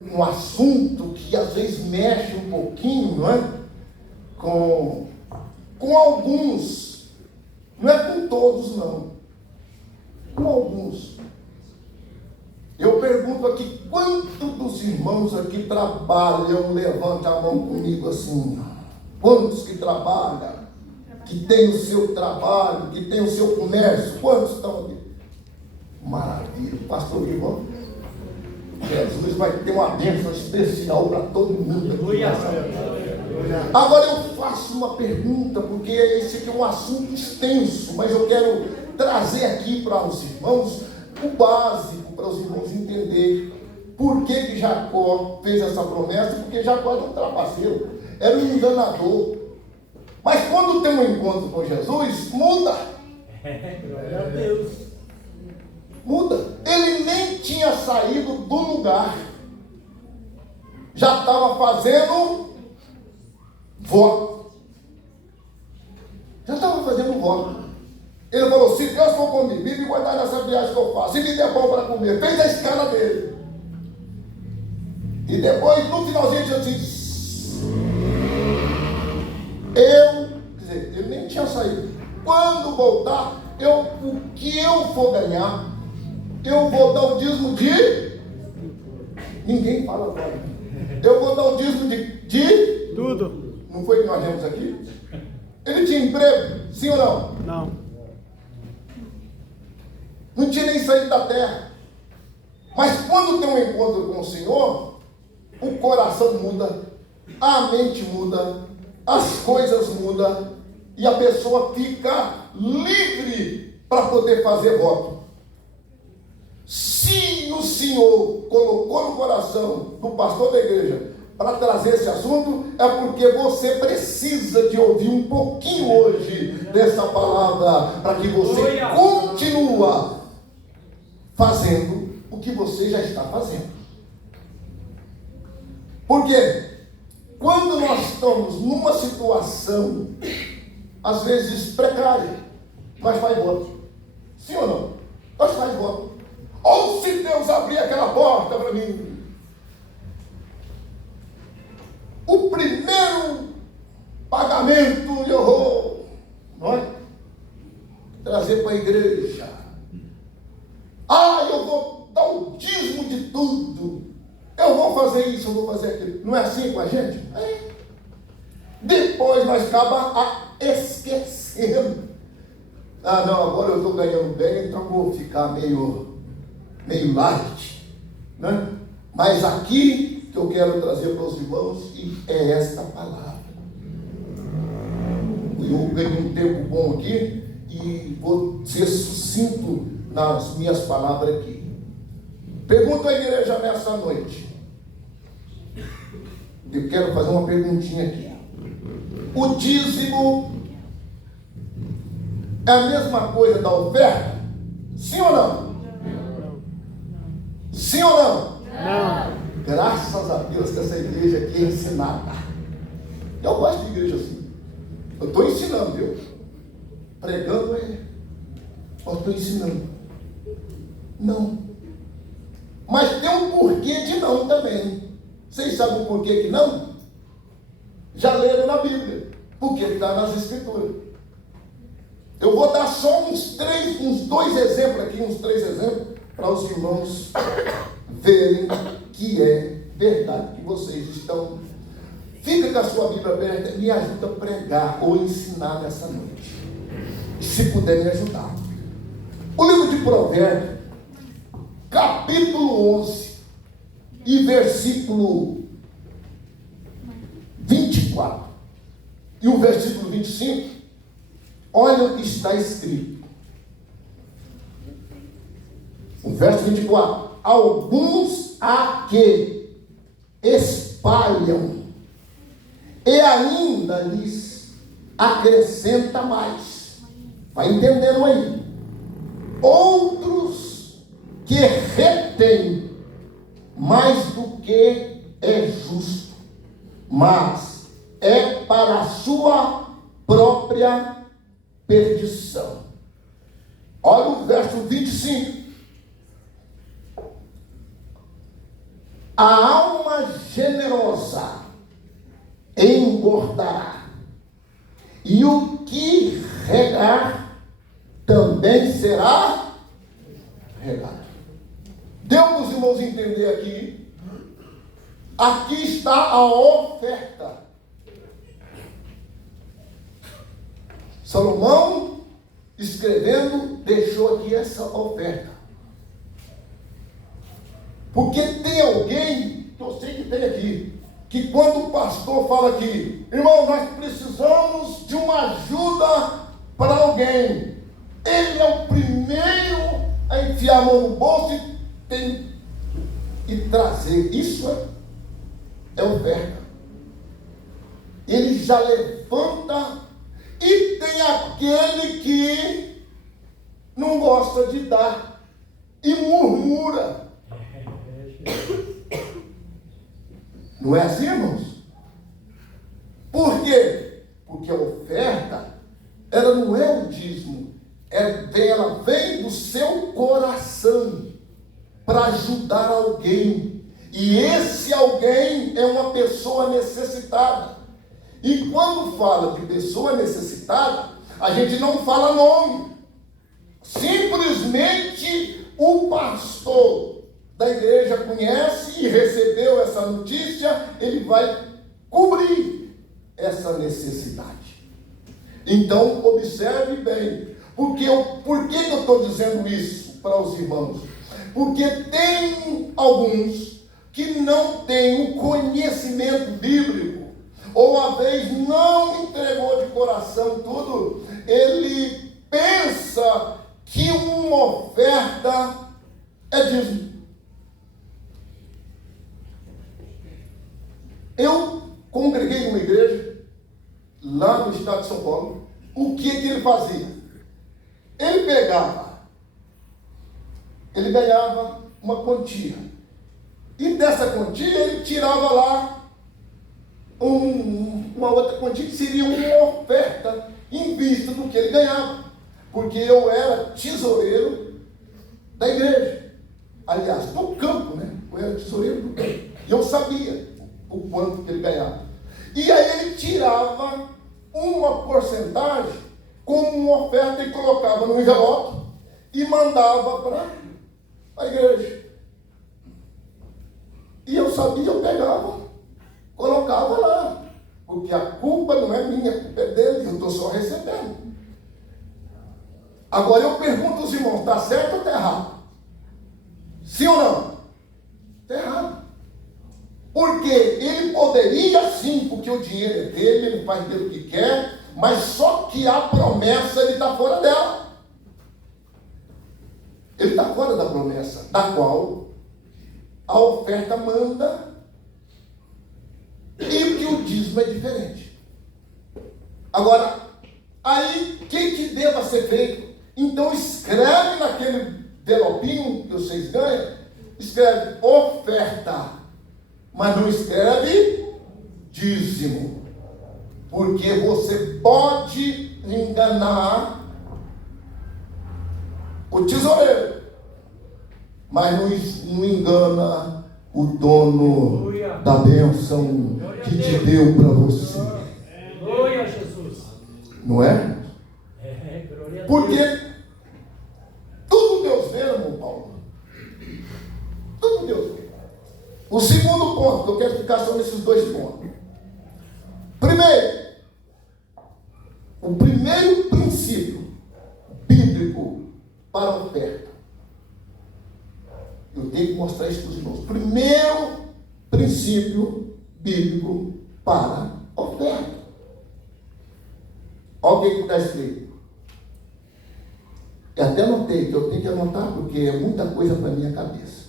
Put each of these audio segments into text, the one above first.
um assunto que às vezes mexe um pouquinho, não é? Com alguns, não é com todos não, com alguns. Eu pergunto aqui, quantos dos irmãos aqui trabalham? Levante a mão comigo assim. Quantos que trabalham? Que tem o seu trabalho, que tem o seu comércio? Quantos estão aqui? Maravilha, pastor irmão. Jesus vai ter uma bênção especial para todo mundo aqui. Agora eu faço uma pergunta, porque esse aqui é um assunto extenso, mas eu quero trazer aqui para os irmãos o básico, para os irmãos entenderem por que Jacó fez essa promessa, porque Jacó era um trapaceiro, era um enganador. Mas quando tem um encontro com Jesus, muda. Glória a Deus. Muda. Ele nem tinha saído do lugar. Já estava fazendo voto. Já estava fazendo voto. Ele falou, se Deus for comigo, me guardar nessa viagem que eu faço, se me der pão para comer, fez a escala dele. E depois, no finalzinho, ele disse assim, quer dizer, ele nem tinha saído. Quando voltar, o que eu for ganhar, eu vou dar o dízimo de... Ninguém fala agora. Eu vou dar o dízimo de Tudo. Não foi que nós vemos aqui? Ele tinha emprego? Sim ou não? Não. Não tinha nem saído da terra. Mas quando tem um encontro com o Senhor, o coração muda, a mente muda, as coisas mudam, e a pessoa fica livre para poder fazer voto. Se o Senhor colocou no coração do pastor da igreja para trazer esse assunto, é porque você precisa de ouvir um pouquinho hoje dessa palavra, para que você continue fazendo o que você já está fazendo. Porque quando nós estamos numa situação, às vezes precária, nós faz voto. Sim ou não? Nós faz voto. Ou se Deus abrir aquela porta para mim, o primeiro pagamento eu vou, não é? Trazer para a igreja. Eu vou dar o dízimo de tudo. Eu vou fazer isso, eu vou fazer aquilo. Não é assim com a gente? É. Depois nós acabamos esquecendo. Não, agora eu estou ganhando bem, então vou ficar meio light, né? Mas aqui que eu quero trazer para os irmãos é esta palavra. Eu ganhei um tempo bom aqui e vou ser sucinto nas minhas palavras aqui. Pergunto à igreja nessa noite. Eu quero fazer uma perguntinha aqui. O dízimo é a mesma coisa da oferta? Sim ou não? Sim ou não? Não. Graças a Deus que essa igreja aqui é ensinada. Eu gosto de igreja assim. Eu estou ensinando, viu? Pregando eu estou ensinando. Não. Mas tem um porquê de não também. Vocês sabem o porquê que não? Já leram na Bíblia. Porque está nas Escrituras. Eu vou dar só uns 2 exemplos aqui, uns 3 exemplos, para os irmãos verem que é verdade, que vocês estão. Fica com a sua Bíblia aberta e me ajuda a pregar ou ensinar nessa noite. Se puder me ajudar. O livro de Provérbios, capítulo 11 e versículo 24 e o versículo 25, olha o que está escrito. O verso 24: alguns há que espalham e ainda lhes acrescenta mais. Vai entendendo aí? Outros que retêm mais do que é justo, mas é para a sua própria perdição. Olha o verso 25. A alma generosa engordará, e o que regar também será regado. Deu para os irmãos entender aqui? Aqui está a oferta. Salomão, escrevendo, deixou aqui essa oferta. Porque tem alguém, que eu sei que tem aqui, que quando o pastor fala aqui, irmão, nós precisamos de uma ajuda para alguém, ele é o primeiro a enfiar a mão no bolso e trazer. Isso é oferta. Ele já levanta. E tem aquele que não gosta de dar e murmura. Não é assim, irmãos? Por quê? Porque a oferta, ela não é o dízimo, ela vem do seu coração para ajudar alguém. E esse alguém é uma pessoa necessitada. E quando fala de pessoa necessitada, a gente não fala nome. Simplesmente o pastor da igreja conhece e recebeu essa notícia, ele vai cobrir essa necessidade. Então, observe bem. Por que eu estou dizendo isso para os irmãos? Porque tem alguns que não têm o conhecimento bíblico, ou a vez não entregou de coração tudo, ele pensa que uma oferta é dízimo. Eu congreguei numa igreja, lá no estado de São Paulo. O que ele fazia? Ele ganhava uma quantia, e dessa quantia ele tirava lá uma outra quantia que seria uma oferta em vista do que ele ganhava, porque eu era tesoureiro da igreja, aliás, do campo, né? Eu era tesoureiro do campo, e eu sabia o quanto que ele ganhava, e aí ele tirava uma porcentagem como uma oferta e colocava no envelope e mandava para a igreja, e eu sabia, eu pegava, colocava lá, porque a culpa não é minha, a culpa é dele, eu estou só recebendo. Agora eu pergunto aos irmãos, está certo ou está errado? Sim ou não? Está errado. Porque ele poderia sim, porque o dinheiro é dele, ele faz dele o que quer, mas só que a promessa ele está fora dela. Ele está fora da promessa, da qual a oferta manda. E que o dízimo é diferente. Agora, aí, o que deva ser feito? Então, escreve naquele envelopinho que vocês ganham, escreve oferta, mas não escreve dízimo. Porque você pode enganar o tesoureiro, mas não engana o dono da bênção que te deu para você. Glória a Jesus. Não é? Porque tudo Deus vê, irmão Paulo. Tudo Deus vê. O segundo ponto que eu quero ficar só nesses dois pontos. Primeiro, o primeiro princípio bíblico para a oferta. Eu tenho que mostrar isso para os irmãos. Primeiro princípio bíblico para a oferta. Olha o que está escrito. Eu até anotei, que eu tenho que anotar, porque é muita coisa para a minha cabeça.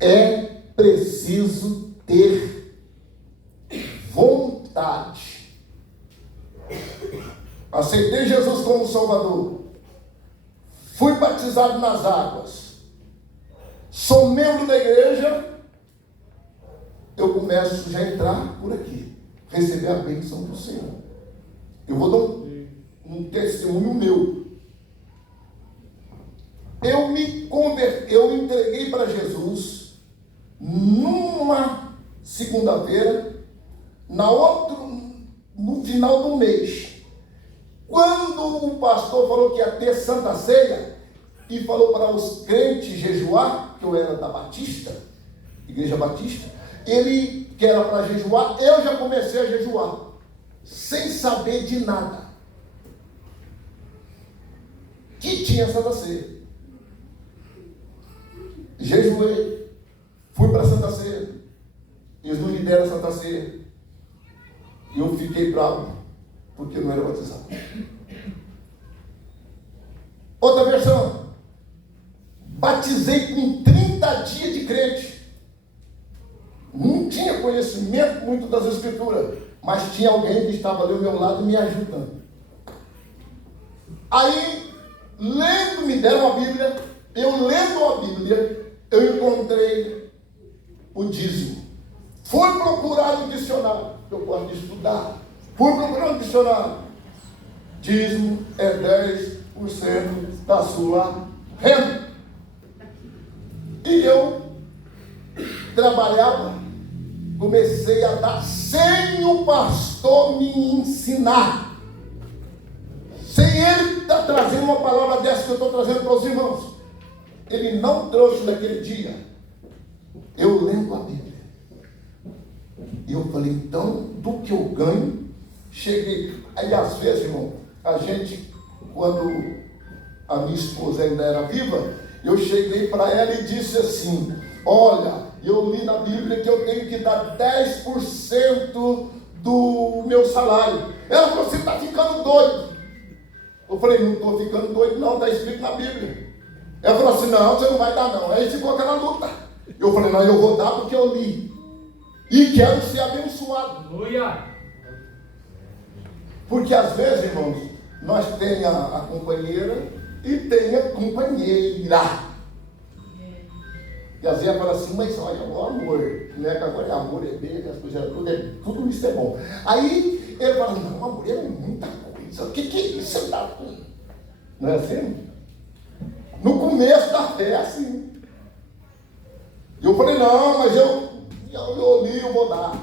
É preciso ter vontade. Aceitei Jesus como Salvador. Fui batizado nas águas. Sou membro da igreja. Eu começo já a entrar por aqui, receber a bênção do Senhor. Eu vou dar um testemunho meu. Eu me converti, eu entreguei para Jesus numa segunda-feira, no final do mês. Quando o pastor falou que ia ter Santa Ceia, e falou para os crentes jejuar, que eu era da Batista, Igreja Batista, ele que era para jejuar, eu já comecei a jejuar, sem saber de nada, que tinha Santa Ceia. Jejuei, fui para a Santa Ceia, eles não me deram a Santa Ceia, e eu fiquei bravo, porque eu não era batizado. Outra versão, batizei com 30 dias de crente. Não tinha conhecimento muito das Escrituras, mas tinha alguém que estava ali ao meu lado me ajudando. Aí, me deram a Bíblia, eu lendo a Bíblia, eu encontrei o dízimo. Fui procurar no dicionário, eu gosto de estudar. Fui procurar no dicionário. Dízimo é 10% da sua renda. E eu trabalhava, comecei a dar sem o pastor me ensinar. Sem ele estar trazendo uma palavra dessa que eu estou trazendo para os irmãos. Ele não trouxe naquele dia. Eu lendo a Bíblia. E eu falei, então, do que eu ganho, cheguei. Aí às vezes, irmão, a gente, quando a minha esposa ainda era viva, eu cheguei para ela e disse assim, olha, eu li na Bíblia que eu tenho que dar 10% do meu salário. Ela falou, você está ficando doido. Eu falei, não estou ficando doido não, está escrito na Bíblia. Ela falou assim, não, você não vai dar não. Aí ficou aquela luta. Eu falei, não, eu vou dar porque eu li. E quero ser abençoado. Aleluia. Porque às vezes, irmãos, nós temos a companheira e tem a companheira. E às vezes ela fala assim, mas olha, o amor, né? Que agora é amor, é beijo, as coisas, tudo isso é bom. Aí ele fala, não, amor é muita coisa. O que é isso? Você tá com? Não é assim? No começo da fé é assim. E eu falei, não, mas eu li, eu vou dar.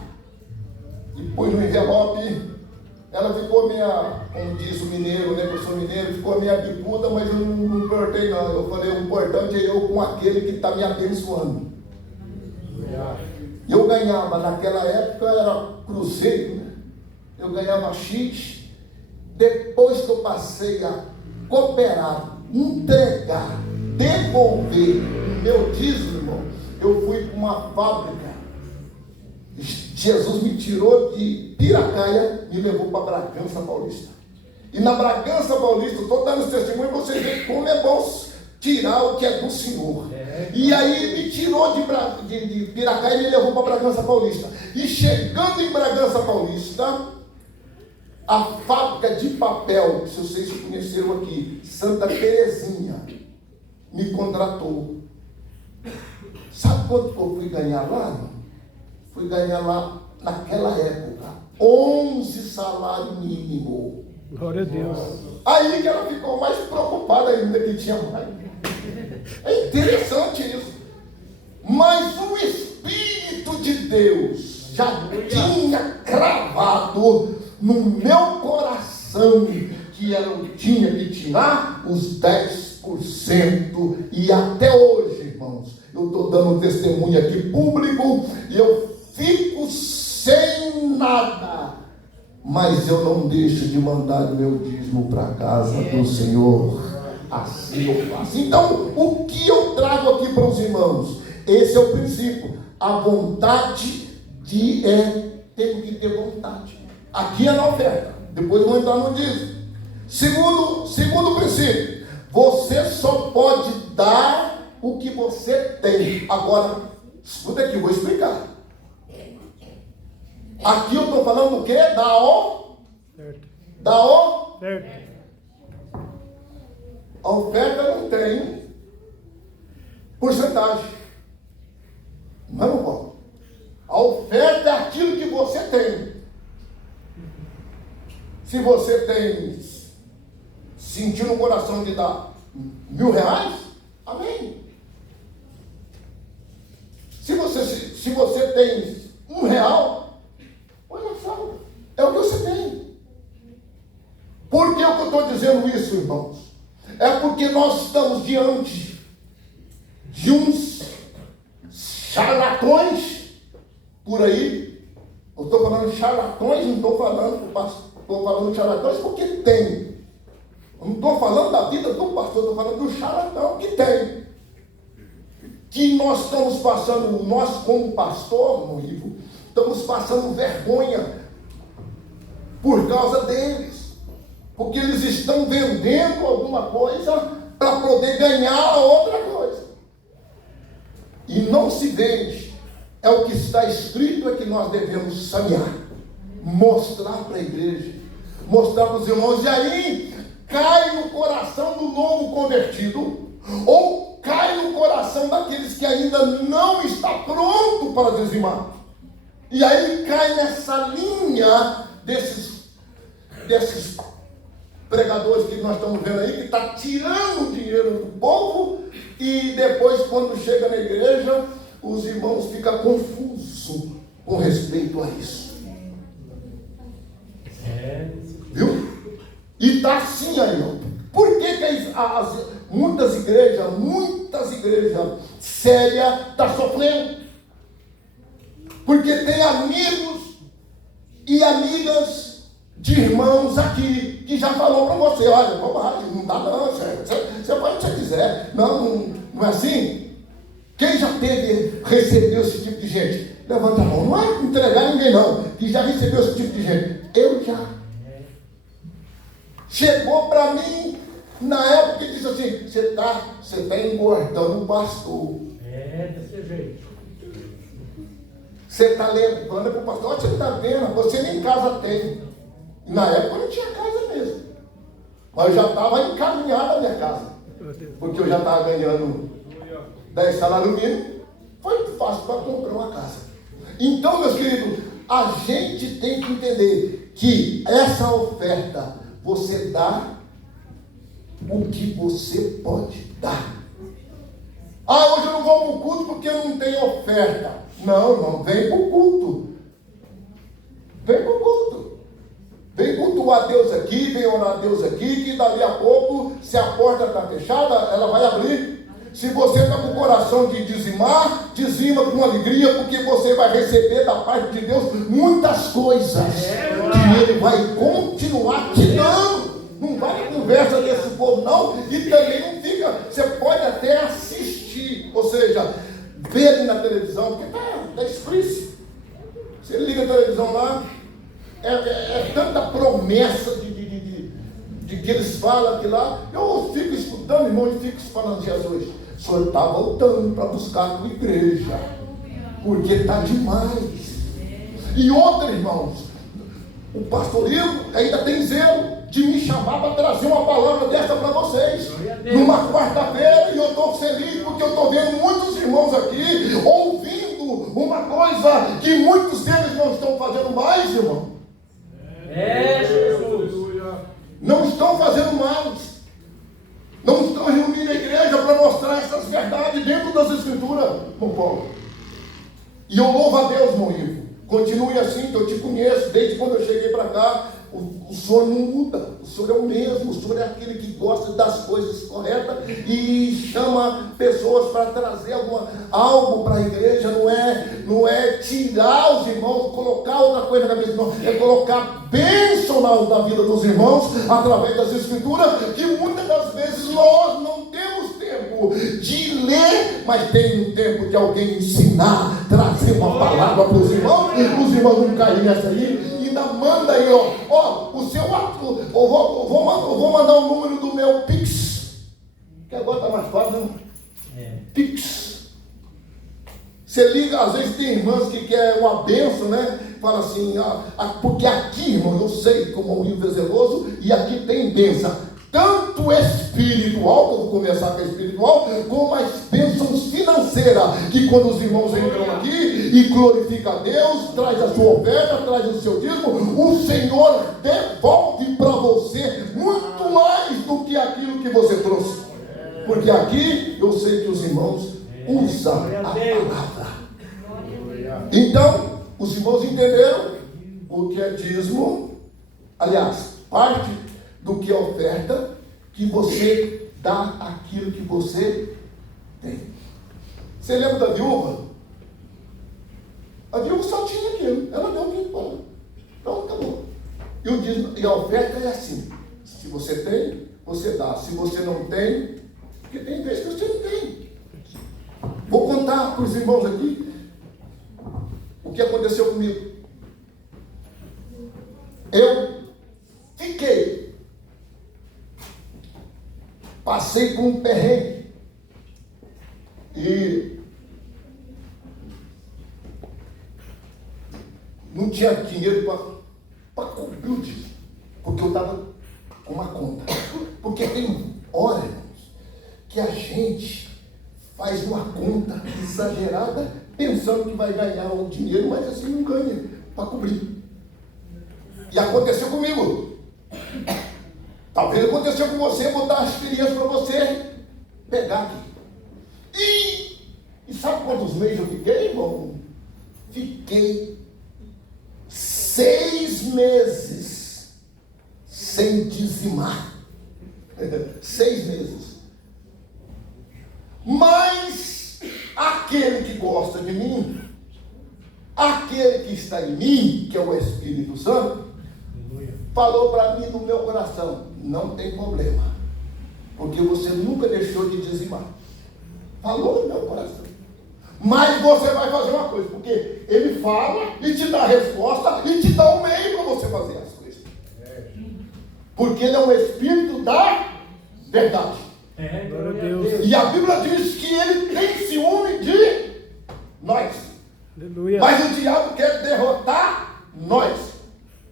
E pôs no envelope. Ela ficou minha, como diz o mineiro, né, que eu sou mineiro, ficou minha bicuda, mas eu não importei não. Eu falei, o importante é eu com aquele que está me abençoando. Eu ganhava, naquela época era cruzeiro, né? Eu ganhava X. Depois que eu passei a cooperar, entregar, devolver o meu dízimo, irmão, eu fui para uma fábrica. Jesus me tirou de Piracaia e me levou para Bragança Paulista. E na Bragança Paulista, estou dando esse testemunho para vocês verem como é bom tirar o que é do Senhor. E aí me tirou de Piracaia e me levou para Bragança Paulista. E chegando em Bragança Paulista, a fábrica de papel, se vocês conheceram aqui, Santa Terezinha, me contratou. Sabe quanto que eu fui ganhar lá, irmão? Fui ganhar lá, naquela época, 11 salários mínimos. Glória a Deus. Aí que ela ficou mais preocupada ainda que tinha mais. É interessante isso. Mas o Espírito de Deus já tinha cravado no meu coração que eu tinha que tirar os 10%. E até hoje, irmãos, eu estou dando um testemunho aqui público e eu fico sem nada, mas eu não deixo de mandar o meu dízimo para a casa do Senhor. Assim eu faço. Então, o que eu trago aqui para os irmãos? Esse é o princípio. A vontade tem que ter vontade. Aqui é na oferta. Depois eu vou entrar no dízimo. Segundo princípio, você só pode dar o que você tem. Agora, escuta aqui, eu vou explicar. Aqui eu estou falando o quê? Certo. A oferta não tem porcentagem. Não é, meu irmão? A oferta é aquilo que você tem. Se você tem, sentiu no coração de dar R$1.000, amém. Se você você tem R$1, põe na salva. É o que você tem. Por que eu estou dizendo isso, irmãos? É porque nós estamos diante de uns charlatões por aí. Eu estou falando charlatões, não estou falando charlatões porque tem. Eu não estou falando da vida do pastor, estou falando do charlatão que tem. Que nós estamos passando, nós como pastor, no livro, estamos passando vergonha por causa deles. Porque eles estão vendendo alguma coisa para poder ganhar outra coisa. E não se vende. É o que está escrito, é que nós devemos sanear. Mostrar para a igreja. Mostrar para os irmãos. E aí cai no coração do novo convertido. Ou cai no coração daqueles que ainda não está pronto para dizimar. E aí cai nessa linha desses pregadores que nós estamos vendo aí, que está tirando o dinheiro do povo, e depois, quando chega na igreja, os irmãos ficam confusos com respeito a isso. Viu? E está assim aí, ó. Por que muitas igrejas sérias estão sofrendo? Porque tem amigos e amigas de irmãos aqui, que já falou para você, olha, bobagem, não dá não, você faz o que você quiser. Não é assim? Quem já recebeu esse tipo de gente? Levanta a mão, não é entregar ninguém não, que já recebeu esse tipo de gente. Eu já. Chegou para mim, na época, e disse assim, você está engordando o pastor. Desse jeito. Você está levando para o pastor, olha, você está vendo, você nem casa tem. Na época eu não tinha casa mesmo. Mas eu já estava encaminhado a minha casa. Porque eu já estava ganhando 10 salários mínimos. Foi fácil para comprar uma casa. Então, meus queridos, a gente tem que entender que essa oferta, você dá o que você pode dar. Ah, hoje eu não vou para o culto porque eu não tenho oferta. Não, vem para o culto. Vem para o culto. Vem cultuar a Deus aqui, vem orar a Deus aqui, que dali a pouco, se a porta está fechada, ela vai abrir. Se você está com o coração de dizimar, dizima com alegria, porque você vai receber da parte de Deus muitas coisas que Ele vai continuar te dando. Não vai na conversa desse povo não, e também não fica, você pode até assistir, ou seja, ver na televisão, porque está explícito. Você liga a televisão lá, é tanta promessa de que eles falam que lá, eu fico escutando, irmão, e fico falando, Jesus, o senhor está voltando para buscar a tua igreja, porque está demais. E outra, irmãos, o pastor Igor ainda tem zelo de me chamar para trazer uma palavra dessa para vocês, numa quarta-feira, e eu estou feliz porque eu estou vendo muitos irmãos aqui, ouvindo uma coisa que muitos deles não estão fazendo mais, irmão. Jesus. Não estão fazendo mais. Não estão reunindo a igreja para mostrar essas verdades dentro das escrituras, irmão Paulo. E eu louvo a Deus, irmão Ivo. Continue assim, que eu te conheço desde quando eu cheguei para cá. O senhor não muda, o senhor é o mesmo, o senhor é aquele que gosta das coisas corretas e chama pessoas para trazer algo para a igreja. Não é tirar os irmãos, colocar outra coisa na cabeça, não, é colocar bênção na vida dos irmãos através das escrituras, que muitas das vezes nós não temos tempo de ler, mas tem um tempo de alguém ensinar, trazer uma palavra para os irmãs não caírem nessa aí. Manda aí, ó, o seu ato, eu vou mandar o número do meu Pix, que agora está mais fácil, né? Pix. Você liga, às vezes tem irmãs que querem uma bênção, né? Fala assim, porque aqui, irmão, eu sei como o Ivo é zeloso, e aqui tem bênção, tanto espiritual, que eu vou começar com a espiritual, como as bênçãos financeiras, que quando os irmãos entram aqui e glorificam a Deus, traz a sua oferta, traz o seu dízimo, o Senhor devolve para você muito mais do que aquilo que você trouxe. Porque aqui eu sei que os irmãos usam a palavra. Então, os irmãos entenderam o que é dízimo, aliás, parte do que é oferta, que você dá aquilo que você tem. Você lembra da viúva? A viúva só tinha aquilo, ela deu o que pôde. Então, acabou. E o dízimo, e a oferta é assim: se você tem, você dá. Se você não tem, porque tem vezes que você não tem. Vou contar para os irmãos aqui o que aconteceu comigo. Eu passei por um perrengue e não tinha dinheiro para cobrir o dízimo, porque eu estava com uma conta. Porque tem hora, irmãos, que a gente faz uma conta exagerada pensando que vai ganhar um dinheiro, mas assim não ganha para cobrir. E aconteceu comigo. Talvez aconteceu com você, vou dar a experiência para você pegar aqui. E sabe quantos meses eu fiquei, irmão? Fiquei 6 meses sem dizimar. 6 meses. Mas aquele que gosta de mim, aquele que está em mim, que é o Espírito Santo, falou para mim no meu coração: não tem problema, porque você nunca deixou de dizimar. Falou no meu coração. Mas você vai fazer uma coisa, porque ele fala e te dá a resposta e te dá o meio para você fazer as coisas. Porque ele é um Espírito da verdade. Glória a Deus. E a Bíblia diz que ele tem ciúme de nós. Aleluia. Mas o diabo quer derrotar nós.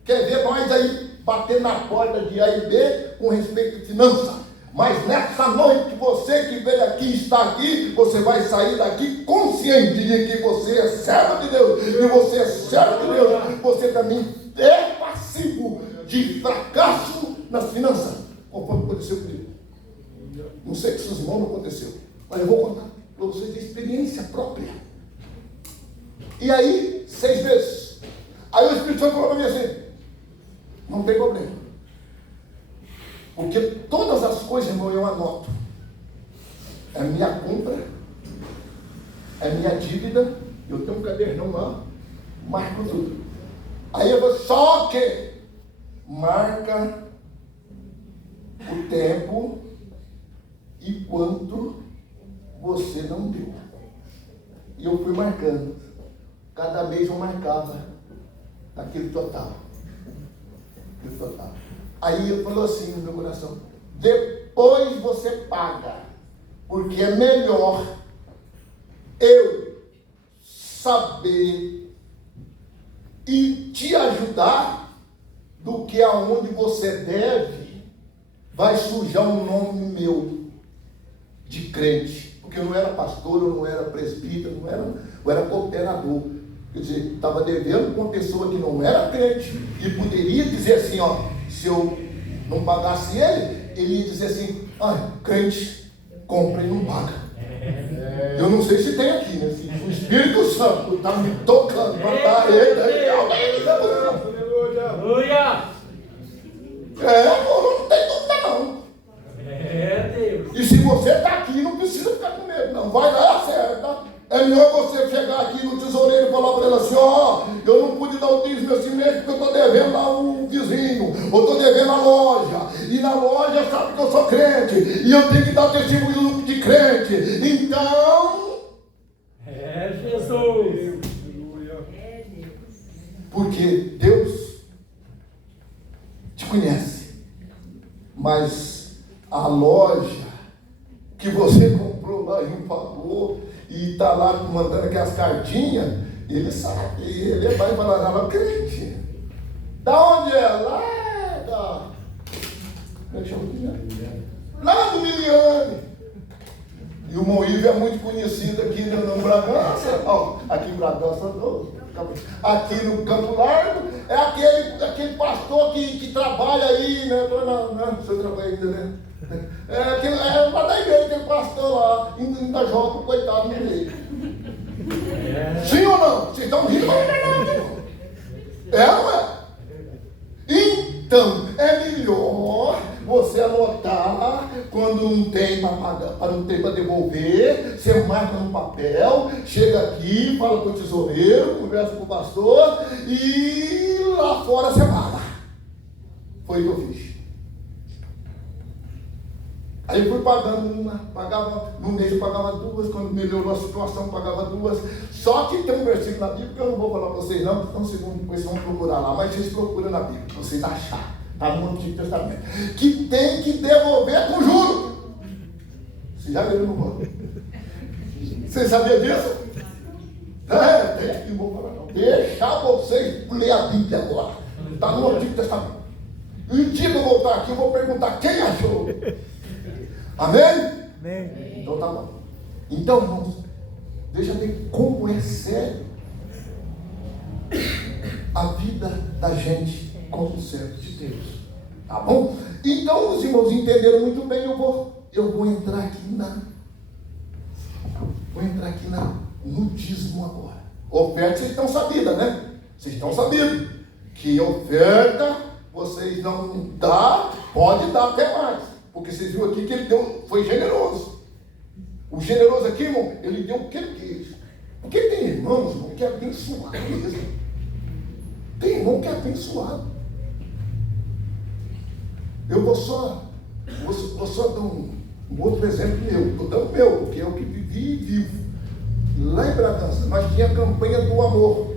Quer ver nós aí bater na porta de A e B com respeito à finança. Mas nessa noite, você que veio aqui, está aqui, você vai sair daqui consciente de que você é servo de Deus. E você é servo de Deus. Você também é passivo de fracasso nas finanças. Conforme aconteceu comigo. Não sei que seus irmãos não aconteceu. Mas eu vou contar para vocês de experiência própria. E aí, 6 meses. Aí o Espírito Santo falou para mim assim: não tem problema. Porque todas as coisas, irmão, eu anoto. É minha compra, é minha dívida. Eu tenho um cadernão lá, marco tudo. Aí eu vou só que marca o tempo e quanto você não deu. E eu fui marcando. Cada mês eu marcava aquele total. Aí ele falou assim no meu coração: depois você paga, porque é melhor eu saber e te ajudar do que aonde você deve vai sujar um nome meu de crente, porque eu não era pastor, eu não era presbítero, eu era cooperador. Quer dizer, estava devendo com uma pessoa que não era crente e poderia dizer assim, ó, se eu não pagasse ele ia dizer assim: crente compra e não paga. Eu não sei se tem aqui, né? Se o Espírito Santo está me tocando para dar ele, Aleluia. não tem dúvida não. Deus. E se você está aqui, não precisa ficar com medo, não. Vai lá e acerta. É melhor você chegar aqui no tesoureiro e falar para ele assim: eu não pude dar o dízimo esse mês porque eu estou devendo lá o vizinho, ou estou devendo a loja, e na loja sabe que eu sou crente, e eu tenho que dar testemunho de crente. Então, Jesus. porque Deus te conhece, mas a loja que você comprou lá e não pagou, e está lá mandando aquelas cartinhas, ele sabe, ele vai falar: não, crente. Da onde é? Lá lá do Miliane. E o Moíve é muito conhecido aqui no Bragança. Aqui em Bragança, aqui no Campo Largo, é aquele pastor que trabalha aí, né? Você trabalha ainda, né? É lá da igreja, aquele pastor lá, ainda joga o coitado no meio. Sim ou não? Vocês estão rindo, mas não é verdade, não. É ou não é? Então, é melhor você anotar quando não tem para pagar, para não ter para devolver, você marca no papel, chega aqui, fala com o tesoureiro, conversa com o pastor e lá fora você paga. Foi o que eu fiz. Aí fui pagando uma, pagava, no mês eu pagava duas, quando melhorou a situação, pagava duas. Só que tem um versículo na Bíblia que eu não vou falar para vocês não, porque depois vocês vão procurar lá, mas vocês procuram na Bíblia, para vocês acharem, está no Antigo Testamento, que tem que devolver com juro. Vocês já viram no banco? Vocês sabiam disso? Tem, não vou falar não. Deixa vocês ler a Bíblia agora. Está no Antigo Testamento. E o dia que eu voltar aqui, eu vou perguntar quem achou. Amém? Amém. Então tá bom. Então, irmãos, deixa eu ver como é sério a vida da gente como servo de Deus. Tá bom? Então, os irmãos entenderam muito bem. Eu vou entrar aqui no dízimo agora. Oferta, vocês estão sabidas, né? Vocês estão sabidos que oferta vocês não dá, pode dar até mais. Porque vocês viram aqui que ele foi generoso. O generoso aqui, irmão, ele deu o que ele quis. Porque tem irmãos, irmão, que é abençoado mesmo. Tem irmão que é abençoado. Eu vou só dar um outro exemplo meu. Estou dando meu, porque é o que vivi e vivo. Lá em Bragança, nós tínhamos a campanha do amor.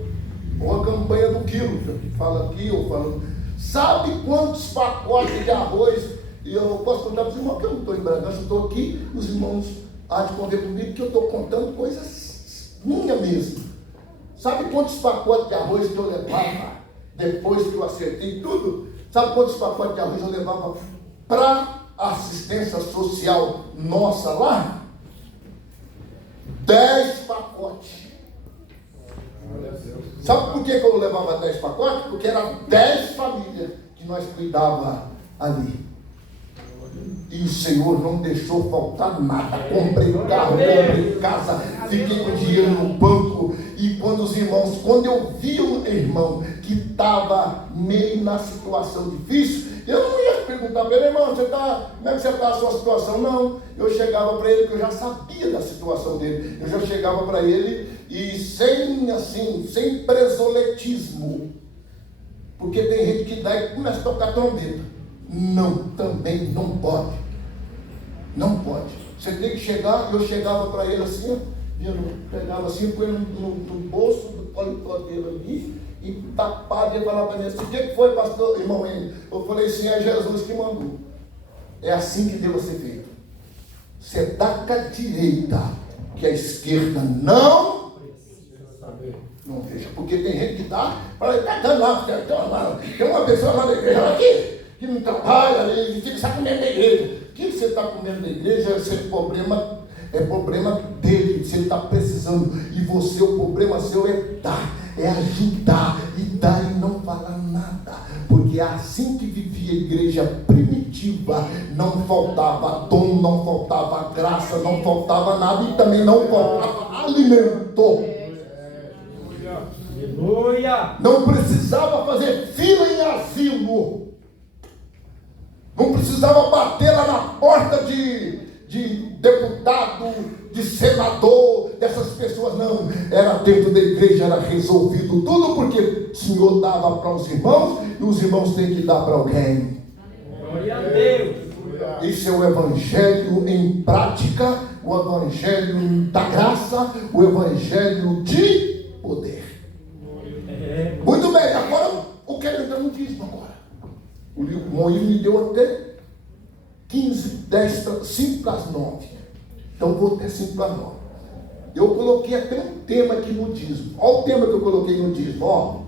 Ou a campanha do quilo, que fala aqui, ou falando. Sabe quantos pacotes de arroz? E eu posso contar para os irmãos que eu não estou em Bragança, eu estou aqui, os irmãos há de conver comigo que eu estou contando coisas minhas mesmo. Sabe quantos pacotes de arroz que eu levava depois que eu acertei tudo? Sabe quantos pacotes de arroz eu levava para a assistência social nossa lá? 10 pacotes. Sabe por que eu levava 10 pacotes? Porque eram 10 famílias que nós cuidava ali. E o Senhor não deixou faltar nada. Comprei carro, comprei casa, fiquei com dinheiro no banco. E quando eu vi um irmão que estava meio na situação difícil, eu não ia perguntar para ele, irmão, como é que você está a sua situação? Não, eu chegava para ele, porque eu já sabia da situação dele. Eu já chegava para ele e sem presoletismo. Porque tem gente que dá e começa a tocar trombeta. Não, também não pode. Não pode. Você tem que chegar, eu chegava para ele assim, eu pegava assim, põe no bolso do paletó dele ali e tapava e falava para mim assim, o que foi, pastor, irmão? Eu falei assim, é Jesus que mandou. É assim que deve ser feito. Você dá com a direita, que a esquerda não deixa, porque tem gente que está lá, tem uma pessoa lá da igreja aqui, que não trabalha, ele fica só comendo da igreja. O que você está comendo da igreja? Esse é problema dele, se ele está precisando. E você, o problema seu é dar, é ajudar, e dar e não falar nada. Porque é assim que vivia a igreja primitiva. Não faltava dom, não faltava graça, não faltava nada, e também não faltava alimento. Aleluia! Não precisava fazer fila em asilo. Não precisava bater lá na porta de deputado, de senador, dessas pessoas, não. Era dentro da igreja, era resolvido tudo, porque o Senhor dava para os irmãos, e os irmãos têm que dar para alguém. Glória a Deus! Isso é o evangelho em prática, o evangelho da graça, o evangelho de poder. Muito bem, agora eu quero entrar no dízimo agora. O Moinho me deu até 5 para as 9. Então vou até 5 para as 9. Eu coloquei até um tema aqui no dízimo. Olha o tema que eu coloquei no dízimo. Ó.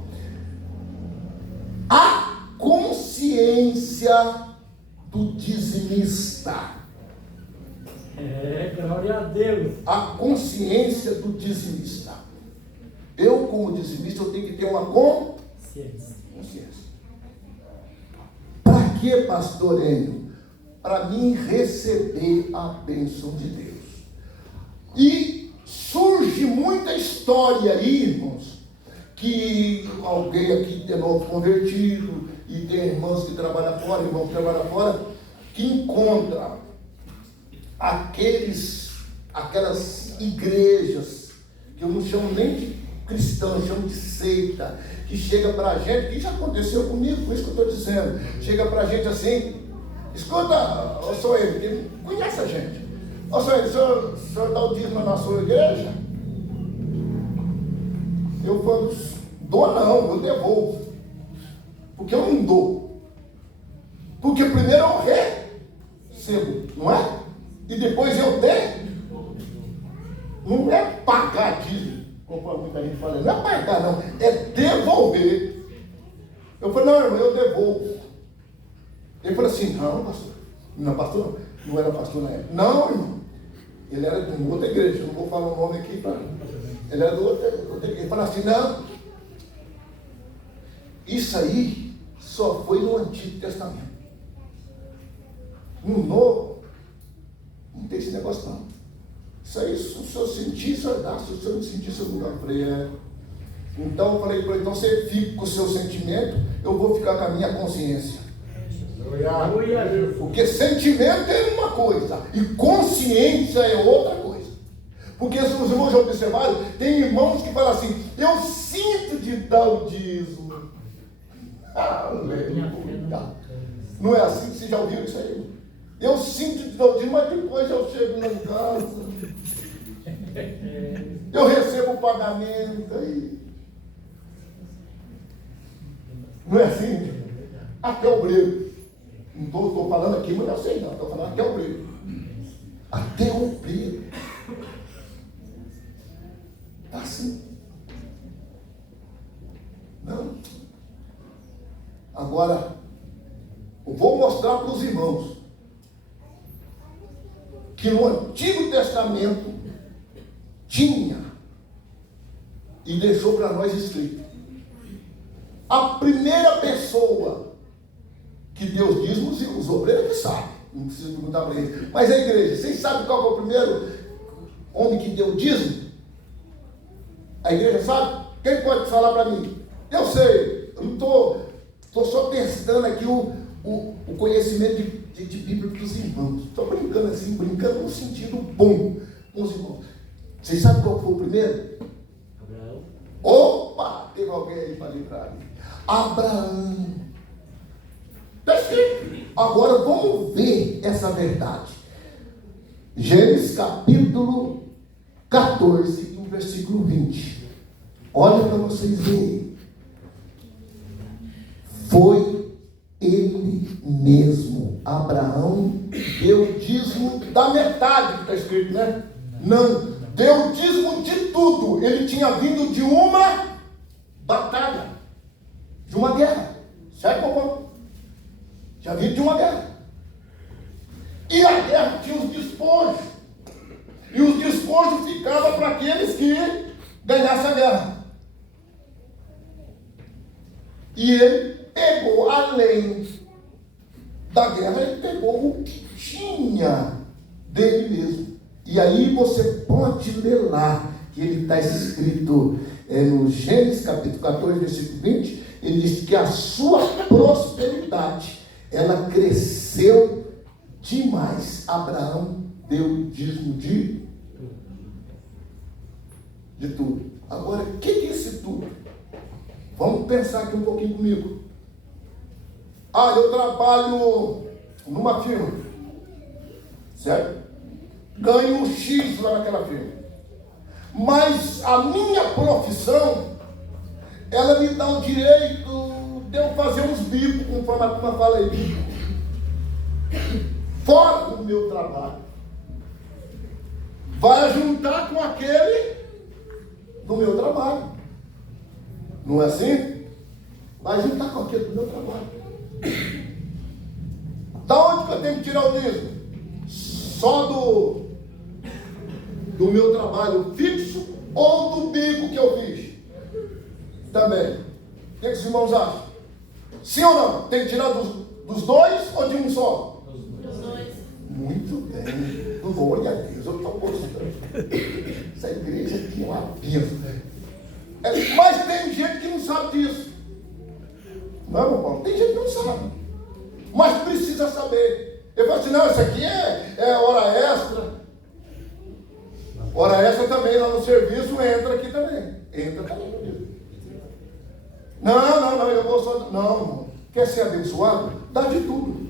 A consciência do dizimista. Glória a Deus. A consciência do dizimista. Eu, como dizimista, eu tenho que ter uma consciência. Para que, pastor Enio? Para mim receber a bênção de Deus. E só surge muita história aí, irmãos, que alguém aqui de novo convertido, e tem irmãos que trabalham fora, irmãos que trabalham fora, que encontra aquelas igrejas, que eu não chamo nem de cristão, eu chamo de seita, que chega pra gente, que isso aconteceu comigo, por isso que eu estou dizendo, chega pra gente assim, escuta, ô Soeiro, que conhece a gente, ô Soeiro, o senhor dá o dízimo na sua igreja? Eu falo, dou não, eu devolvo. Porque eu não dou. Porque primeiro eu recebo, não é? E depois eu tenho. Não é pagar dízimo, conforme muita gente fala. Não é pagar, não. É devolver. Eu falei, não, irmão, eu devolvo. Ele falou assim, não, pastor. Não, pastor não era pastor na época. Não, irmão. Ele era de uma outra igreja. Eu não vou falar o nome aqui para. Ele era de outra igreja. Ele falou assim, não. Isso aí só foi no Antigo Testamento. No Novo, não tem esse negócio não. Isso aí, se o senhor sentir, o senhor dá. Se o senhor não sentir, o senhor não dá. Eu falei, Então eu falei para ele, então você fica com o seu sentimento, eu vou ficar com a minha consciência. Porque sentimento é uma coisa, e consciência é outra coisa. Porque se os irmãos já observaram, tem irmãos que falam assim, eu sinto de dar o dízimo. Aleluia. Não é assim que você já ouviu isso aí? Eu sinto de dar o dízimo, mas depois eu chego lá em casa, eu recebo o pagamento aí. Não é assim? Até obreiro. Não estou falando aqui, mas eu sei não. Estou falando até obreiro. Até obreiro. Está assim. Não. Agora, eu vou mostrar para os irmãos que no Antigo Testamento tinha e deixou para nós escrito. A primeira pessoa que deu dízimos, os obreiros que sabem, não preciso perguntar para eles. Mas a igreja, vocês sabem qual foi o primeiro homem que deu dízimo? A igreja sabe? Quem pode falar para mim? Eu sei, eu não estou só testando aqui o conhecimento de Bíblia dos irmãos. Estou brincando assim, brincando no sentido bom com os irmãos. Vocês sabem qual foi o primeiro? Abraão. Opa! Teve alguém aí para livrar. Abraão. Está escrito. Agora vamos ver essa verdade. Gênesis capítulo 14, no versículo 20. Olha para vocês verem. Foi ele mesmo, Abraão, deu o dízimo da metade, que está escrito, né? Não, deu o dízimo de tudo. Ele tinha vindo de uma batalha, de uma guerra, certo, papai? Tinha vindo de uma guerra. E a guerra tinha os despojos. E os despojos ficavam para aqueles que ganhassem a guerra. E ele pegou, além da guerra, ele pegou o que tinha dele mesmo. E aí você pode ler lá, que ele está escrito no Gênesis capítulo 14, versículo 20, ele diz que a sua prosperidade, ela cresceu demais. Abraão deu o dízimo de tudo. Agora, o que é esse tudo? Vamos pensar aqui um pouquinho comigo. Eu trabalho numa firma, certo? Ganho X lá naquela firma. Mas a minha profissão, ela me dá o direito de eu fazer uns bicos, conforme a turma fala aí, fora do meu trabalho. Vai juntar com aquele do meu trabalho. Não é assim? Vai juntar com aquele do meu trabalho. Da onde que eu tenho que tirar o dízimo? Só do meu trabalho fixo ou do bico que eu fiz? Também. O que os irmãos acham? Sim ou não? Tem que tirar dos dois ou de um só? Dos dois. Muito bem. Glória a Deus. Eu estou gostando. Essa igreja tinha uma bênção. Mas tem gente que não sabe disso. Não, meu irmão? Tem gente que não sabe. Mas precisa saber. Eu falo assim, não, isso aqui é hora extra. Hora extra também lá no serviço, entra aqui também. Entra também. Não, eu vou só... Não, irmão. Quer ser abençoado? Dá de tudo.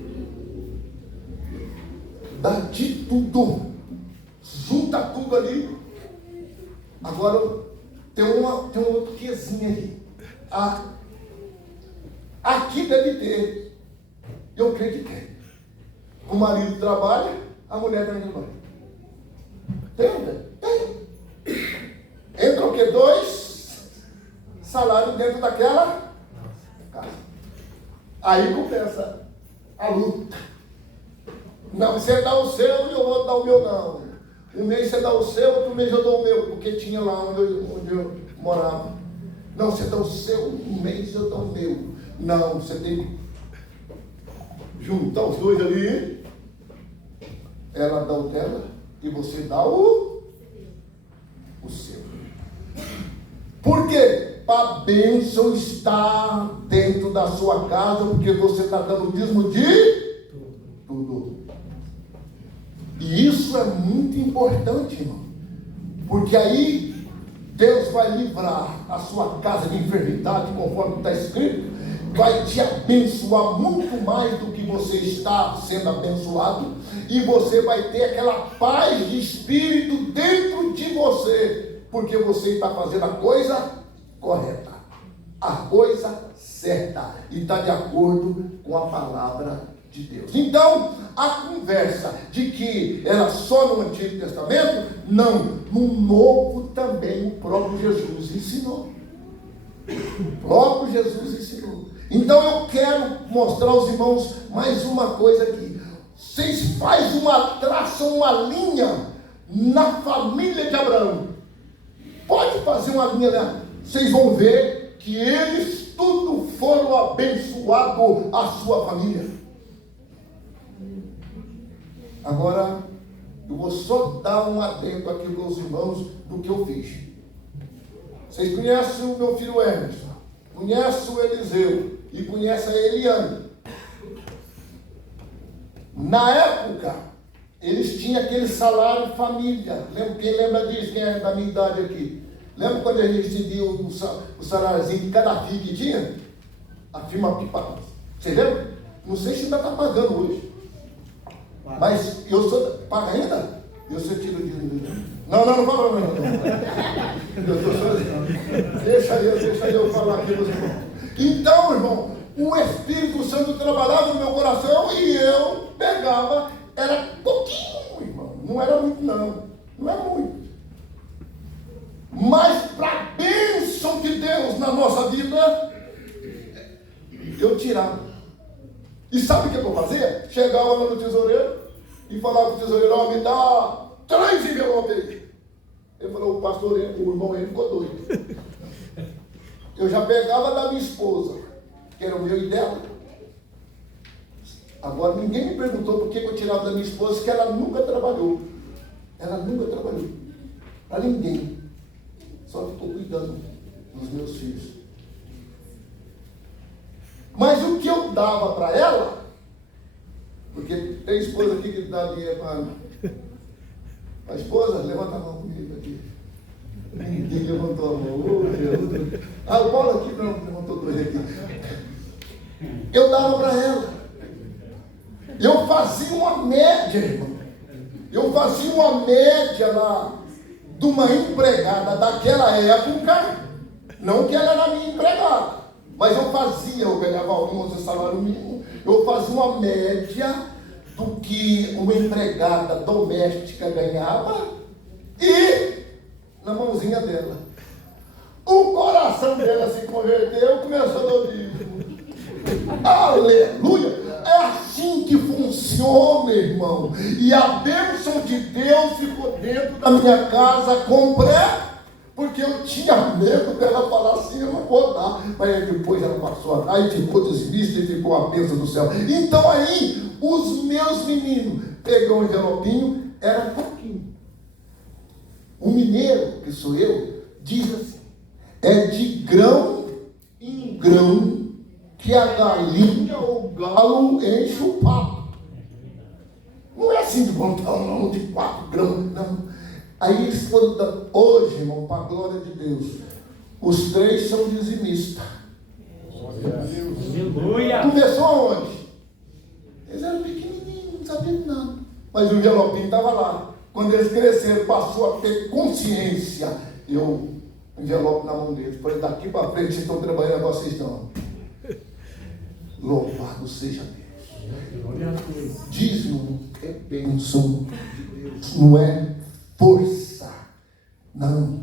Dá de tudo. Junta tudo ali. Agora, tem um outro quezinho ali. Aqui deve ter. Eu creio que tem. O marido trabalha, a mulher também trabalha. Tem. Entra o quê? 2 salários dentro daquela casa. Aí começa a luta. Não, você dá o seu e eu vou dar o meu, não. Um mês você dá o seu, outro mês eu dou o meu, porque tinha lá onde eu morava. Não, você dá o seu, um mês eu dou o meu. Não, você tem que juntar os dois ali. Ela dá o dela e você dá o seu. Por quê? A bênção está dentro da sua casa, porque você está dando o dízimo de tudo. E isso é muito importante, irmão. Porque aí Deus vai livrar a sua casa de enfermidade, conforme está escrito, vai te abençoar muito mais do que você está sendo abençoado, e você vai ter aquela paz de espírito dentro de você, porque você está fazendo a coisa correta, a coisa certa, e está de acordo com a palavra de Deus. Então, a conversa de que era só no Antigo Testamento, não, no Novo também o próprio Jesus ensinou. O próprio Jesus ensinou. Então eu quero mostrar aos irmãos mais uma coisa aqui. Vocês traçam uma linha na família de Abraão. Pode fazer uma linha, né? Vocês vão ver que eles tudo foram abençoados, a sua família. Agora, eu vou só dar um adendo aqui para os irmãos do que eu fiz. Vocês conhecem o meu filho Emerson, conhecem o Eliseu e conhecem a Eliane. Na época, eles tinham aquele salário família. Quem lembra disso? Quem é da minha idade aqui? Lembra quando a gente recebia o saláriozinho de cada filho que tinha? A firma que paga. Você lembra? Não sei se ainda está pagando hoje. Mas eu sou. Paga ainda? Eu sou tiro de. Não fala não. Eu estou sozinho. Deixa eu falar aqui para os irmãos. Então, irmão, o Espírito Santo trabalhava no meu coração e eu pegava, era pouquinho, irmão. Não era muito, não. Não é muito. Mas para a bênção de Deus na nossa vida, eu tirava. E sabe o que eu fazia? Chegava lá no tesoureiro e falava para o tesoureiro, me dá 3 envelopes aí. Ele falou, o pastor, o irmão ele ficou doido. Eu já pegava da minha esposa, que era o meu e dela. Agora ninguém me perguntou por que eu tirava da minha esposa, que ela nunca trabalhou. Ela nunca trabalhou. Para ninguém. Só ficou cuidando dos meus filhos. Mas o que eu dava para ela, porque tem esposa aqui que dá dinheiro para a esposa, levanta a mão comigo aqui. Ninguém levantou a mão. Oh, Deus. O Paulo aqui não levantou 2 aqui. Eu dava para ela. Eu fazia uma média, irmão. Eu fazia uma média lá de uma empregada daquela época, não que ela era minha empregada. Mas eu pegava 11 salário mínimo, eu fazia uma média do que uma empregada doméstica ganhava e na mãozinha dela. O coração dela se converteu, começou a ouvir. Aleluia! É assim que funciona, irmão. E a bênção de Deus ficou dentro da minha casa completo. Porque eu tinha medo dela falar assim, eu não vou dar. Mas depois ela passou a dar e ficou desvista e ficou a bênção do céu. Então aí, os meus meninos pegam um envelopinho, era pouquinho. O mineiro, que sou eu, diz assim: é de grão em grão que a galinha ou o galo enche o papo. Não é assim de montão, não, de 4 gramas, não. Aí eles foram, hoje, irmão, para a glória de Deus, os 3 são dizimistas. Aleluia. Começou aonde? Eles eram pequenininhos, não sabiam de nada. Mas o envelopinho estava lá. Quando eles cresceram, passou a ter consciência. Eu envelope na mão deles. Depois daqui para frente, vocês estão trabalhando, agora vocês estão. Louvado seja Deus. Dízimo é bênção de Deus, não é força. Não.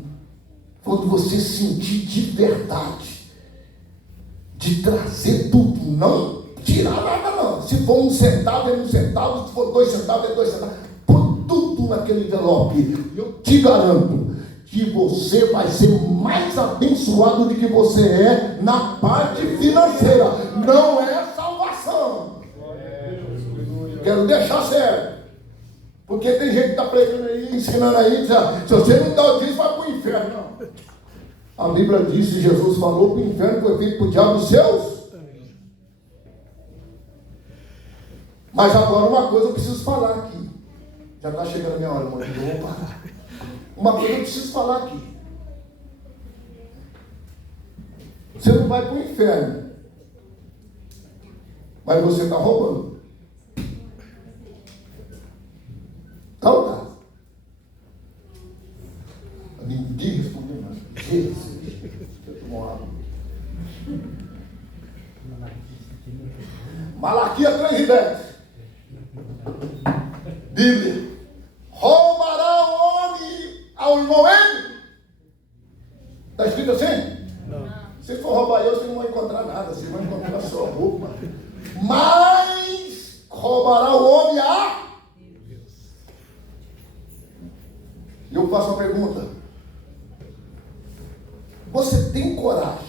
Quando você sentir de verdade, de trazer tudo, não tirar nada não. Se for 1 centavo, é 1 centavo. Se for 2 centavos, é 2 centavos. Põe tudo naquele envelope. Eu te garanto que você vai ser mais abençoado do que você é na parte financeira. Não é salvação. Quero deixar sério. Porque tem gente que está pregando aí, ensinando aí, dizendo, se você não dá o dízimo, vai para o inferno. Não. A Bíblia diz que Jesus falou que o inferno foi feito para o diabo dos seus. Mas agora uma coisa eu preciso falar aqui. Já está chegando a minha hora, irmão, eu vou parar. Uma coisa eu preciso falar aqui. Você não vai para o inferno, mas você está roubando. Tá ou tá? Ninguém respondeu nada. Jesus, eu tomo água. Malaquias 3:10. Bíblia. Roubará o homem ao irmão ele? Está escrito assim? Não. Se for roubar eu, você não vai encontrar nada. Você vai encontrar só roupa. Mas roubará o homem a... Eu faço uma pergunta. Você tem coragem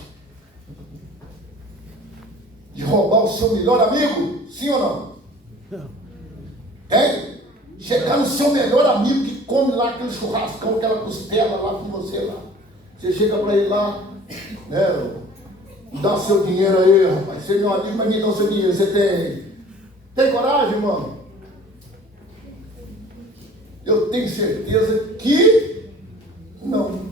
de roubar o seu melhor amigo? Sim ou não? Não. Tem? Chegar no seu melhor amigo que come lá aquele churrascão, aquela costela lá com você lá. Você chega para ele lá, né? Dá seu dinheiro aí, rapaz. Você é meu amigo, mas me dá o seu dinheiro. Você tem? Tem coragem, irmão? Eu tenho certeza que não.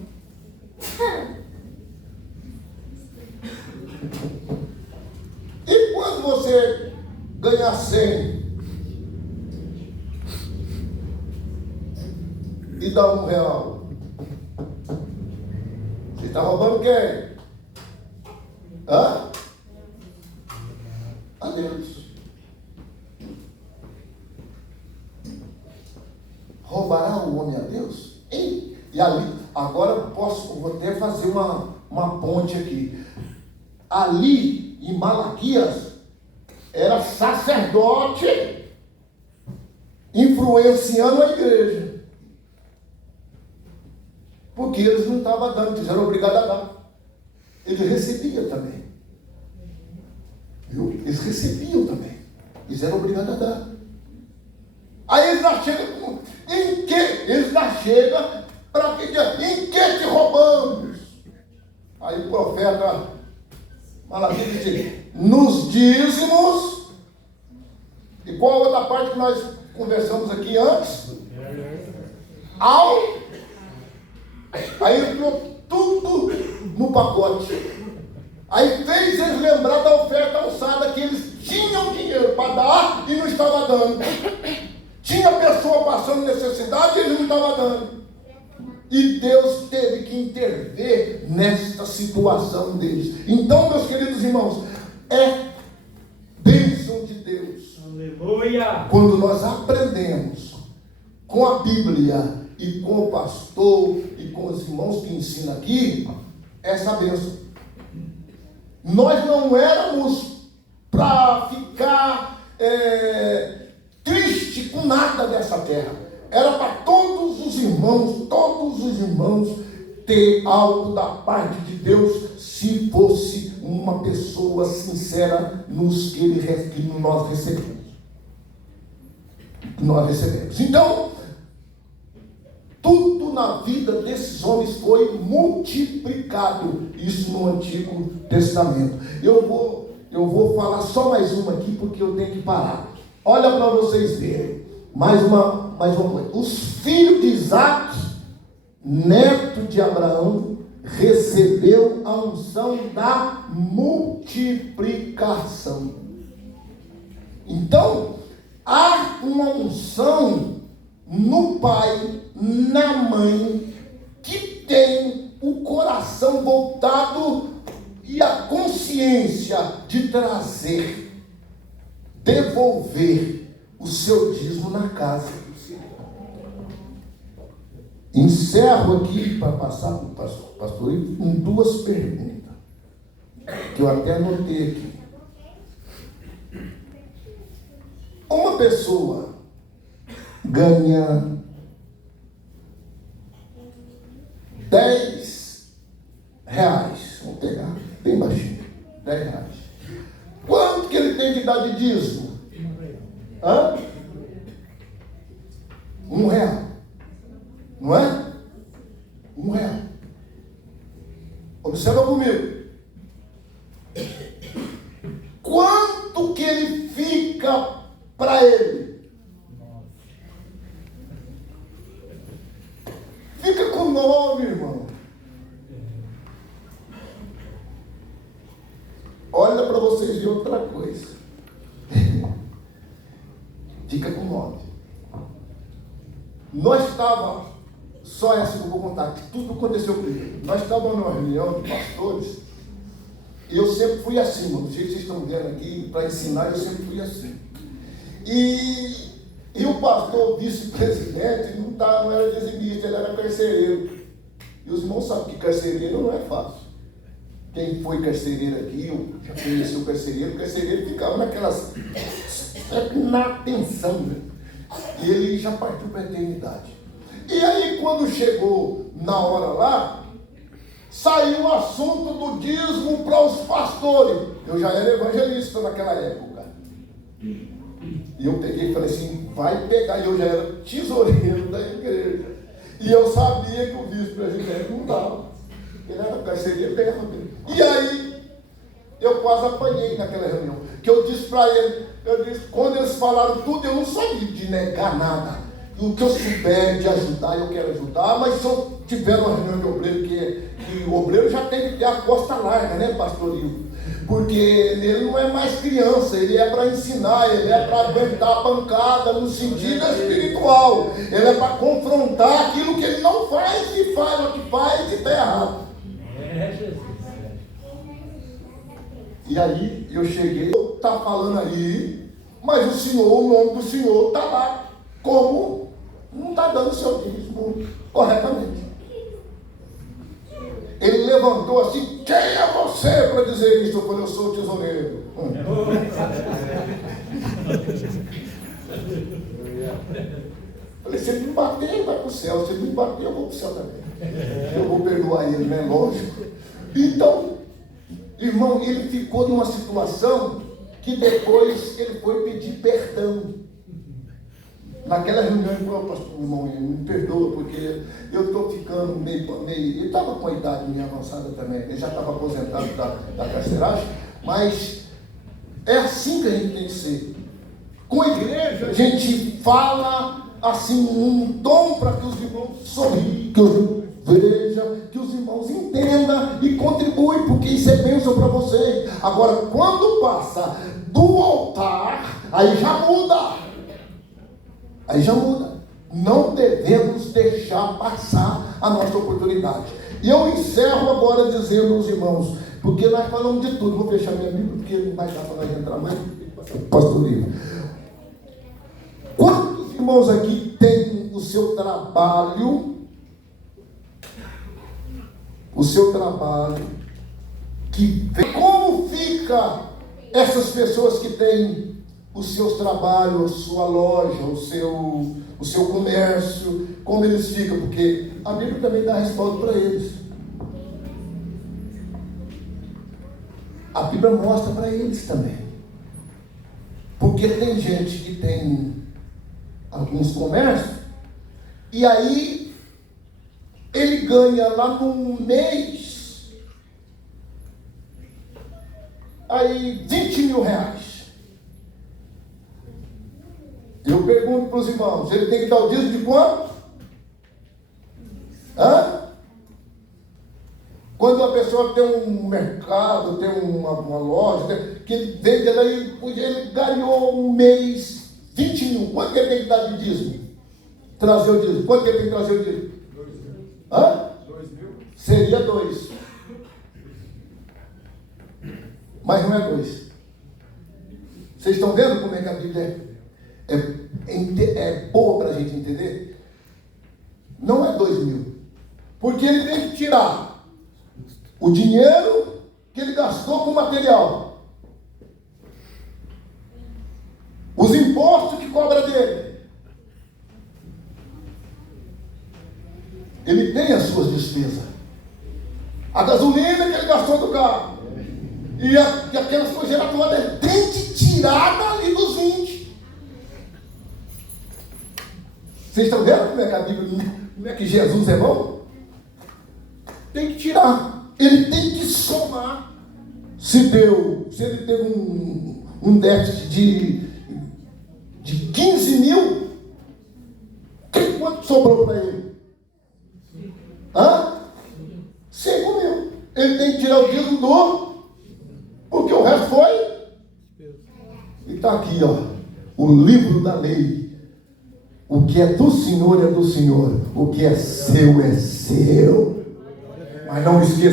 E quando você ganhar 100 e dá R$1, você está roubando quem? Hã? A Deus. Roubará o homem a Deus? Hein? E ali, agora vou até fazer uma ponte aqui. Ali, em Malaquias, era sacerdote influenciando a igreja. Porque eles não estavam dando, eles eram obrigados a dar. Eles recebiam também. Viu? Eles recebiam também. Eles eram obrigados a dar. Aí eles já chegam, em que? Eles já chegam para que em que te roubamos? Aí o profeta Malaquias diz, nos dízimos. E qual a outra parte que nós conversamos aqui antes? Aí entrou tudo no pacote. Aí fez eles lembrar da oferta alçada, que eles tinham dinheiro para dar e não estavam dando. Tinha pessoa passando necessidade e eles não estavam dando. E Deus teve que intervir nesta situação deles. Então, meus queridos irmãos, é bênção de Deus. Aleluia! Quando nós aprendemos com a Bíblia e com o pastor e com os irmãos que ensinam aqui, essa bênção. Nós não éramos para ficar triste com nada dessa terra. Era para todos os irmãos ter algo da parte de Deus, se fosse uma pessoa sincera nos que nós recebemos. Então, tudo na vida desses homens foi multiplicado. Isso no Antigo Testamento. Eu vou falar só mais uma aqui, porque eu tenho que parar. Olha para vocês verem. Mais uma coisa. Os filhos de Isaac, neto de Abraão, recebeu a unção da multiplicação. Então, há uma unção no pai, na mãe, que tem o coração voltado e a consciência de trazer, devolver o seu dízimo na casa do Senhor. Encerro aqui para passar para o pastor com duas perguntas, que eu até anotei aqui. Uma pessoa ganha 10 reais, vamos pegar bem baixinho, 10 reais. Quanto que ele tem que dar de dízimo? Hã? R$1. Não é? R$1. Observa comigo. Quanto que ele fica para ele? Fica com 9, irmão. Olha para vocês verem outra coisa. Fica com 9. Nós estávamos, só essa que eu vou contar, que tudo aconteceu comigo. Nós estávamos numa reunião de pastores, e eu sempre fui assim, do jeito que vocês estão vendo aqui, para ensinar, eu sempre fui assim. E o pastor vice-presidente não era dizimista, ele era carcereiro. E os irmãos sabem que carcereiro não é fácil. Quem foi carcereiro aqui, já conheceu o carcereiro ficava naquelas, na tensão, né? E ele já partiu para a eternidade. E aí, quando chegou na hora lá, saiu o assunto do dízimo para os pastores. Eu já era evangelista naquela época. E eu peguei e falei assim, vai pegar. E eu já era tesoureiro da igreja. E eu sabia que o vice-presidente não dava. Ele era carcereiro mesmo. E aí, eu quase apanhei naquela reunião. Que eu disse para ele, quando eles falaram tudo, eu não sabia de negar nada. O que eu souber de ajudar, eu quero ajudar. Mas se eu tiver uma reunião de obreiro, que o obreiro já tem que ter a costa larga, né, pastorinho? Porque ele não é mais criança, ele é para ensinar, ele é para aguentar a pancada no sentido espiritual. Ele é para confrontar aquilo que ele não faz e faz o que faz e está errado. E aí eu cheguei, está falando aí, mas o senhor, o nome do senhor está lá, como não está dando o seu dízimo corretamente. Ele levantou assim, quem é você para dizer isso? Eu falei, eu sou o tesoureiro. Falei, se ele me bater, ele vai para o céu. Se ele me bater, eu vou para o céu também. Eu vou perdoar ele, né? Lógico. Então, irmão, ele ficou numa situação que depois ele foi pedir perdão. Naquela reunião, ele falou, pastor, irmão, me perdoa, porque eu estou ficando meio... Ele estava com a idade meio avançada também, ele já estava aposentado da carceragem, mas é assim que a gente tem que ser. Com a igreja, a gente fala assim, um tom para que os irmãos sorriam, que os irmãos vejam, que os irmãos entendam e contribuem, porque isso é bênção para vocês. Agora, quando passa do altar, aí já muda. Aí já muda. Não devemos deixar passar a nossa oportunidade. E eu encerro agora dizendo aos irmãos, porque nós falamos de tudo. Vou fechar minha Bíblia, porque não vai dar para nós entrar mais. Pastorinho. Quantos irmãos aqui têm o seu trabalho? O seu trabalho. Como fica essas pessoas que têm os seus trabalhos, a sua loja, o seu comércio, como eles ficam? Porque a Bíblia também dá respaldo para eles. A Bíblia mostra para eles também. Porque tem gente que tem alguns comércios, e aí ele ganha lá num mês, aí 20 mil reais. Eu pergunto para os irmãos, ele tem que dar o dízimo de quanto? Hã? Quando a pessoa tem um mercado, tem uma loja, que ele vende, ele ganhou um mês 20 mil. Quanto que ele tem que dar de dízimo? Trazer o dízimo. Quanto que ele tem que trazer o dízimo? 2 mil. Hã? 2 mil. Seria 2. Mas não é 2. Vocês estão vendo como é que a Bíblia é boa para a gente entender? Não é 2 mil. Porque ele tem que tirar o dinheiro que ele gastou com material, os impostos que cobra dele. Ele tem as suas despesas, a gasolina que ele gastou do carro, e aquelas coisas todas, ele tem que tirar dali dos 20. Vocês estão vendo como é que a Bíblia, como é que Jesus é bom? Tem que tirar. Ele tem que somar. Se ele teve um déficit de 15 mil, quanto sobrou para ele? 5 mil. Ele tem que tirar o dízimo porque o resto foi. E está aqui, ó, o livro da lei. O que é do Senhor é do Senhor. O que é seu é seu. Mas não esqueça.